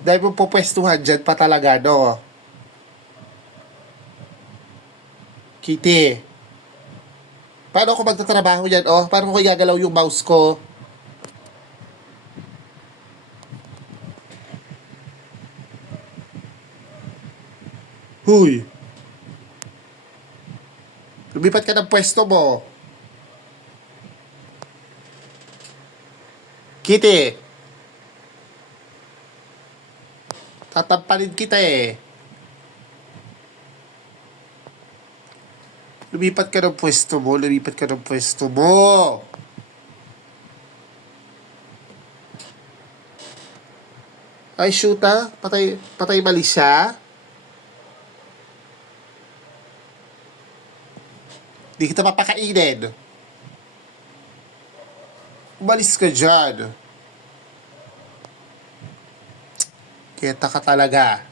Dahil mo pupwestuhan dyan pa talaga, no? Kitty. Paano ako magtatrabaho yan, oh? Paano ko igagalaw yung mouse ko? Huy! Lumipat ka ng pwesto mo. Kitty! Tatampalin kita eh. Lumipat ka ng pwesto mo. Lumipat ka ng pwesto mo. Ay, shoot ah. Patay, patay mali siya. Di kita mapakainin. Umalis ka dyan. Kita ka talaga.